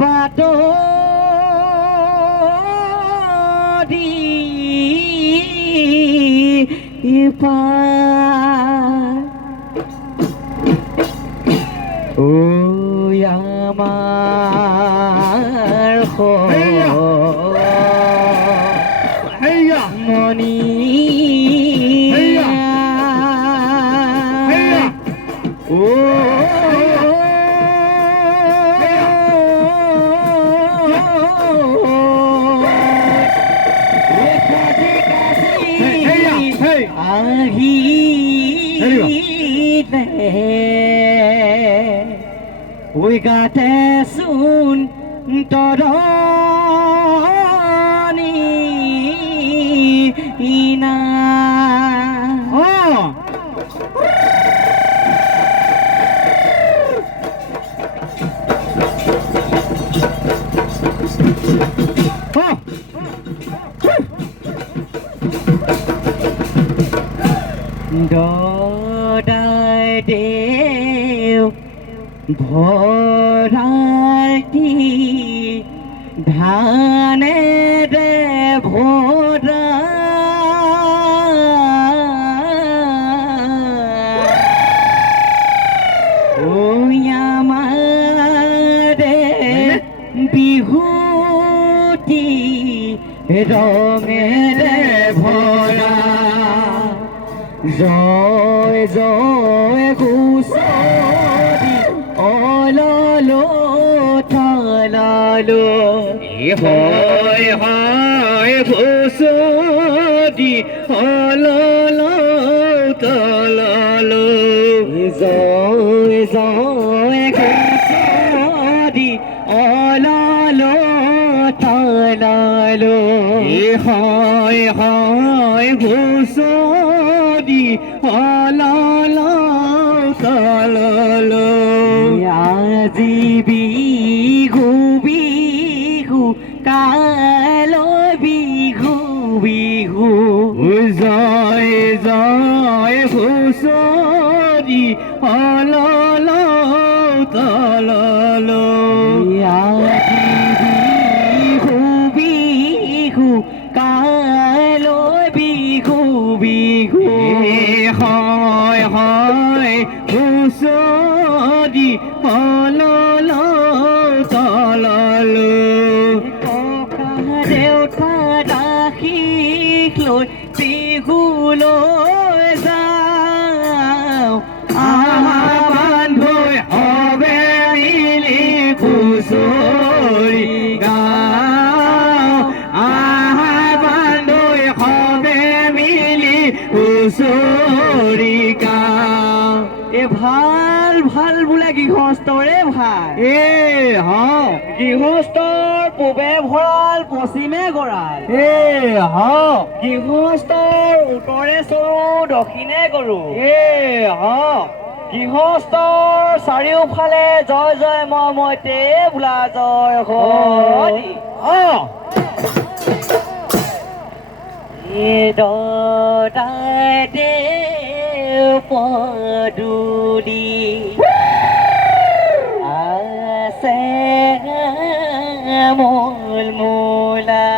বাটো দি ও আমার মনি ও we got that soon Toroni ina Dodai Dev ভরাটি ধানেরে ভরা ওই আমারে বিহুটি রঙেরে ভরা জয় জয় কুশলী অললো থালালো হয় হয় কুশলী অললো থালালো জয় জয় কুশলী অললো থালালো হয় হয় কুশলী অললো থালালো আজি বিহু বিহু কালো বিহু বিহু জয় জয় হুঁচৰি অললো তললো আজি বিহু বিহু কালো বিহু বিহু হয় হয় হুঁচৰি অললো তললো ককা দেউতা ৰাখিক লৈ বিহুলৈ যাওঁ বান্ধৈ হবে মিলি হুঁচৰি গাওঁ বান্ধৈ হবে মিলি হুঁচৰি গাওঁ ভাল ভাল বোলে গৃহস্থৰে ভাল গৃহস্থৰ পূবে ভঁৰাল পশ্চিমে গঁৰাল গৃহস্থৰ উত্তৰে চৰু দক্ষিণে গৰু গৃহস্থৰ চাৰিওফালে জয় জয় মমতে বোলা জয় হৰি পদুলি আছে মূল মূলা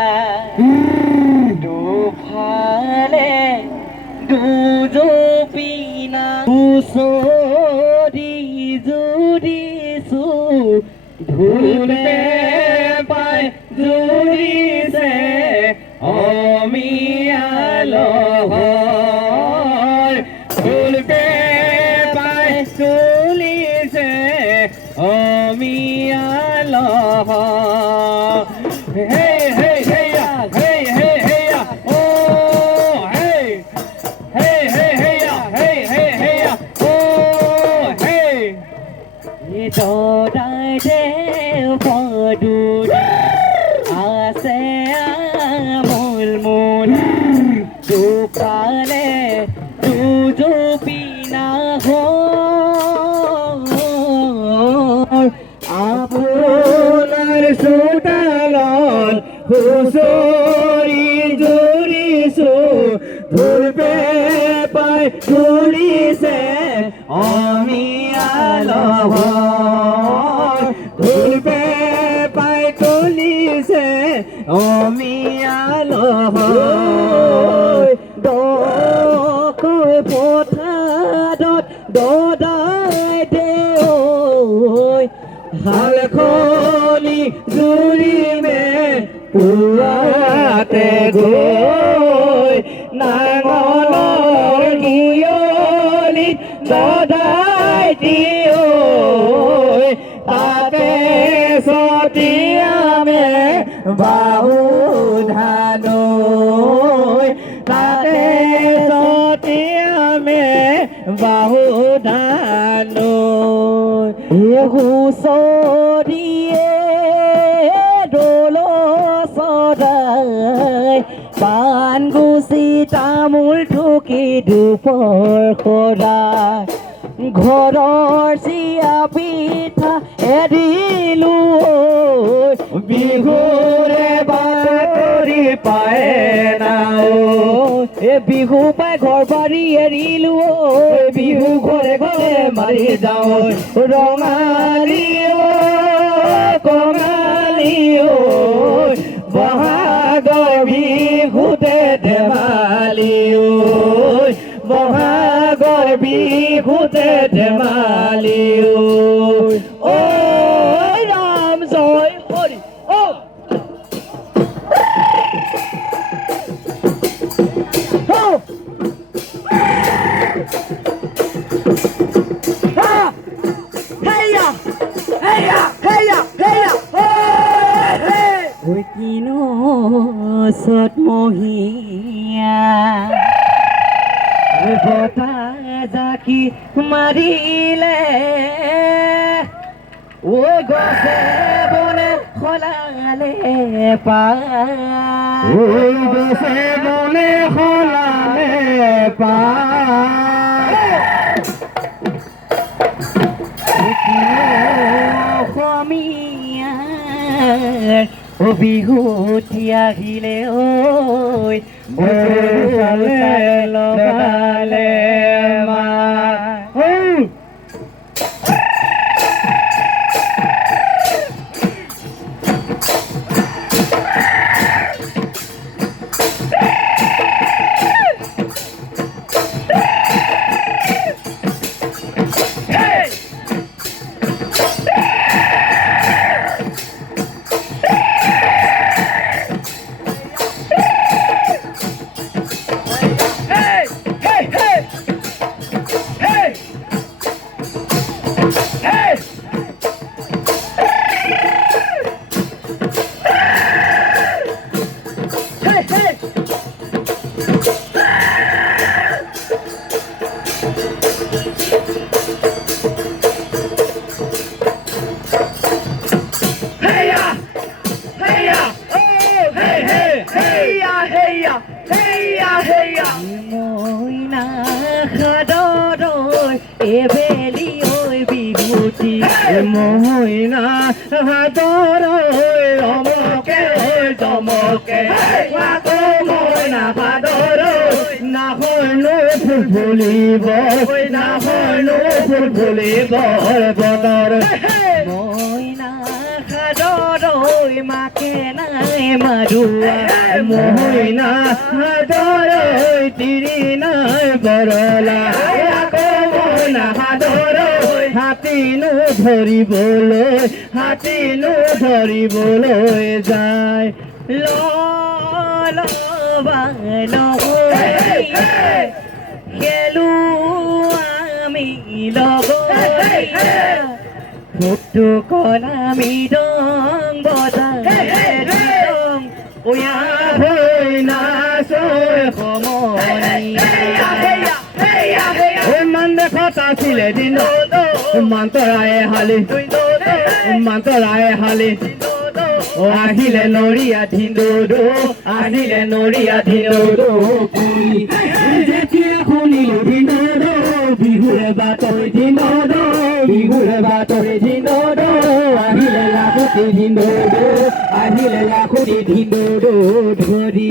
দুফালে দুজপিনা ওচৰি জুৰিছো ধুলে পাই জুৰিছে অমিয়াল চলিছে অমিয়াল হে হে হেয়া হে হে হেয়া ও হে হে হে হেয়া হে হে হেয়া ও হে দদাই দেও পদুলি আছে মূল মূল দুফালে দুজপিনা আপোনাৰ চোতালত হুঁচৰি জুৰিছো ধুৰপে পাই ধুৰিছে অমিয়াল ধুৰপে দদাই দে ঐ হালখনি জুৰিমে পুৱাতে গৈ নাঙলৰ গিয়লিত দদাই দিয় তাতে ছটিয়ামে বাহু ধান তাতে ছটিয়ামে বাহু ধান হুঁচৰিয়ে দোল চৰাই পাণ গুচি তামোল ঠুকি দুপৰ সৰাই ঘৰৰ চিৰা পিঠা এৰিলো বিহুৰে বাতৰি পায় না বিহু পাই ঘৰ বাৰী এৰিলো বিহু ঘৰে ঘৰে মাৰি যাওঁ ৰঙালী কঙালী বহাগৰ বিহুতে ধেমালি বহাগৰ বিহুতে ধেমালি ঐ ৰাম জয় হৰি সত মহিয়া বতাহ জাকি মাৰিলে ঐ গছে বনে সলালে পায় গছে বনে সলালে পায় অসমীয়াৰ বিহুতি আহিলে ঐ লগালে মা মইনা খাদৰৈ এবেলি ঐ বিভূতি মইনা খাদৰৈ ৰমকে জমকে মইনা খাদৰৈ নাহৰনো ফুল ফুলিব নাহৰনো ফুল ফুলিব বতৰ মইনা খাদৰৈ মাকে নাই মাৰুৱা মইনা খাদৰৈ তিৰি নাই বৰলা মইনা খাদৰৈ হাতীনো ধৰিবলৈ যায় খেলো আমি ফুটু কলা মৃদং বজাই নাচৈ সমনি মান দেখত আছিলে দিন মন্তৰায়ে হালি আহিলে নৰিয়া ধিন্দো যেতিয়া শুনিলো ধিন্দো বিহুৰে বাতৰি ধিন্দো আহিলে লাখুটি ধিন্দো ধৰি